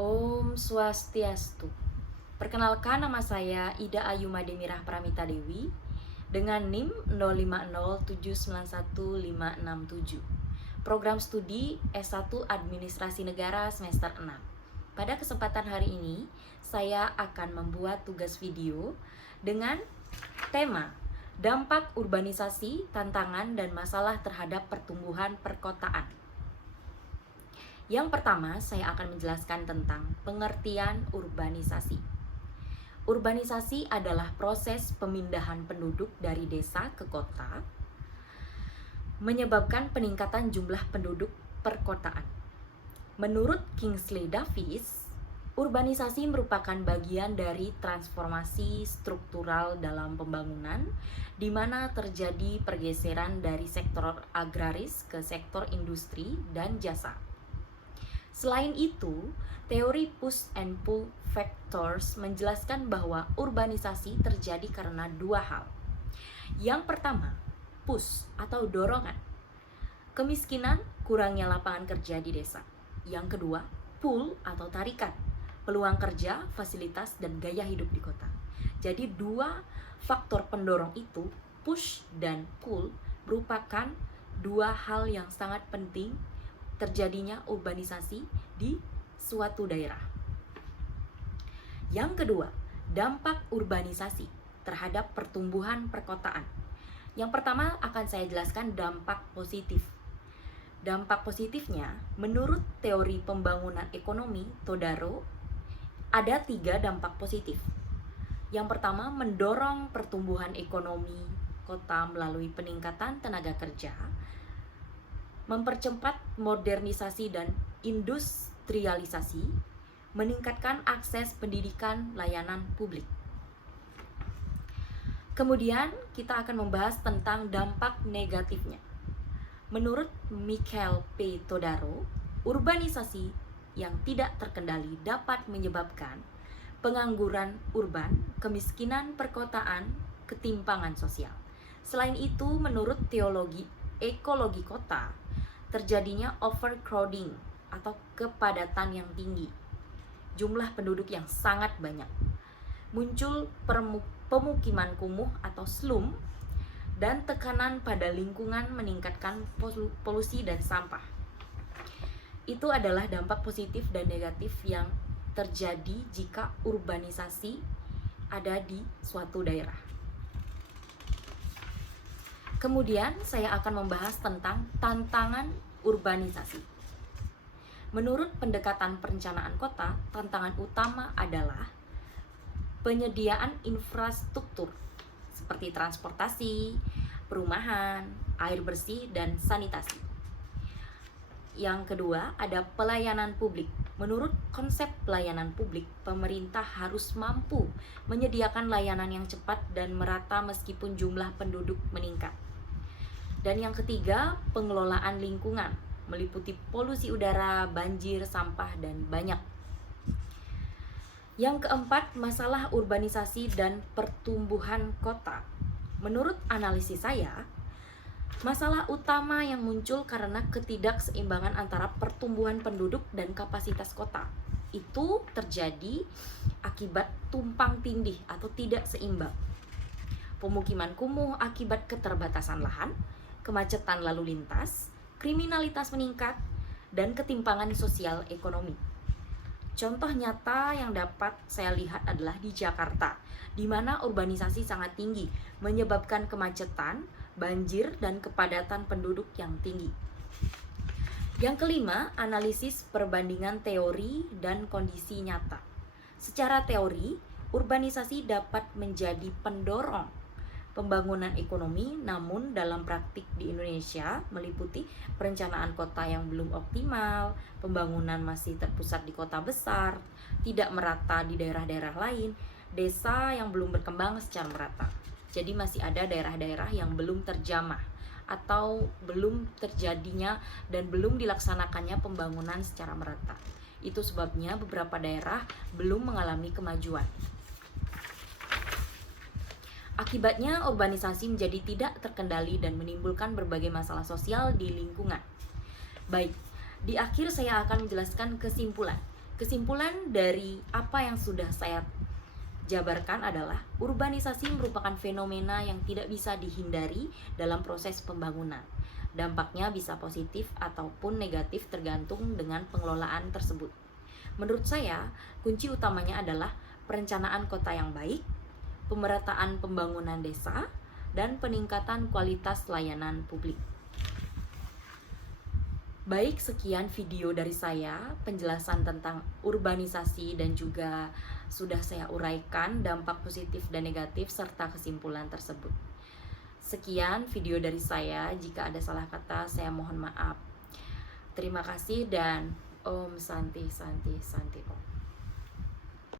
Om Swastiastu. Perkenalkan, nama saya Ida Ayu Mademirah Pramita Dewi dengan NIM 0507915567. Program studi S1 Administrasi Negara semester 6. Pada kesempatan hari ini, saya akan membuat tugas video dengan tema Dampak Urbanisasi, Tantangan dan Masalah Terhadap Pertumbuhan Perkotaan. Yang pertama, saya akan menjelaskan tentang pengertian urbanisasi. Urbanisasi adalah proses pemindahan penduduk dari desa ke kota, menyebabkan peningkatan jumlah penduduk perkotaan. Menurut Kingsley Davis, urbanisasi merupakan bagian dari transformasi struktural dalam pembangunan, di mana terjadi pergeseran dari sektor agraris ke sektor industri dan jasa. Selain itu, teori push and pull factors menjelaskan bahwa urbanisasi terjadi karena dua hal. Yang pertama, push atau dorongan. Kemiskinan, kurangnya lapangan kerja di desa. Yang kedua, pull atau tarikan. Peluang kerja, fasilitas, dan gaya hidup di kota. Jadi dua faktor pendorong itu, push dan pull, merupakan dua hal yang sangat penting terjadinya urbanisasi di suatu daerah. Yang kedua, dampak urbanisasi terhadap pertumbuhan perkotaan. Yang pertama akan saya jelaskan dampak positif. Dampak positifnya, menurut teori pembangunan ekonomi Todaro, ada 3 dampak positif. Yang pertama, mendorong pertumbuhan ekonomi kota melalui peningkatan tenaga kerja, mempercepat modernisasi dan industrialisasi, meningkatkan akses pendidikan layanan publik. Kemudian kita akan membahas tentang dampak negatifnya. Menurut Michael P. Todaro, urbanisasi yang tidak terkendali dapat menyebabkan pengangguran urban, kemiskinan perkotaan, ketimpangan sosial. Selain itu, menurut teologi ekologi kota, terjadinya overcrowding atau kepadatan yang tinggi, jumlah penduduk yang sangat banyak, muncul pemukiman kumuh atau slum, dan tekanan pada lingkungan meningkatkan polusi dan sampah. Itu adalah dampak positif dan negatif yang terjadi jika urbanisasi ada di suatu daerah. Kemudian saya akan membahas tentang tantangan urbanisasi. Menurut pendekatan perencanaan kota, tantangan utama adalah penyediaan infrastruktur seperti transportasi, perumahan, air bersih, dan sanitasi. Yang kedua, ada pelayanan publik. Menurut konsep pelayanan publik, pemerintah harus mampu menyediakan layanan yang cepat dan merata meskipun jumlah penduduk meningkat. Dan yang ketiga, pengelolaan lingkungan, meliputi polusi udara, banjir, sampah, dan banyak. Yang keempat, masalah urbanisasi dan pertumbuhan kota. Menurut analisis saya, masalah utama yang muncul karena ketidakseimbangan antara pertumbuhan penduduk dan kapasitas kota. Itu terjadi akibat tumpang tindih atau tidak seimbang. Pemukiman kumuh akibat keterbatasan lahan, kemacetan lalu lintas, kriminalitas meningkat, dan ketimpangan sosial ekonomi. Contoh nyata yang dapat saya lihat adalah di Jakarta, di mana urbanisasi sangat tinggi, menyebabkan kemacetan, banjir, dan kepadatan penduduk yang tinggi. Yang kelima, analisis perbandingan teori dan kondisi nyata. Secara teori, urbanisasi dapat menjadi pendorong pembangunan ekonomi, namun dalam praktik di Indonesia meliputi perencanaan kota yang belum optimal, pembangunan masih terpusat di kota besar, tidak merata di daerah-daerah lain, desa yang belum berkembang secara merata. Jadi masih ada daerah-daerah yang belum terjamah atau belum terjadinya dan belum dilaksanakannya pembangunan secara merata. Itu sebabnya beberapa daerah belum mengalami kemajuan. Akibatnya, urbanisasi menjadi tidak terkendali dan menimbulkan berbagai masalah sosial di lingkungan. Baik, di akhir saya akan menjelaskan kesimpulan. Kesimpulan dari apa yang sudah saya jabarkan adalah urbanisasi merupakan fenomena yang tidak bisa dihindari dalam proses pembangunan. Dampaknya bisa positif ataupun negatif tergantung dengan pengelolaan tersebut. Menurut saya, kunci utamanya adalah perencanaan kota yang baik, pemerataan pembangunan desa, dan peningkatan kualitas layanan publik. Baik, sekian video dari saya, penjelasan tentang urbanisasi dan juga sudah saya uraikan dampak positif dan negatif serta kesimpulan tersebut. Sekian video dari saya, jika ada salah kata saya mohon maaf. Terima kasih dan Om Santi Santi Santi Om.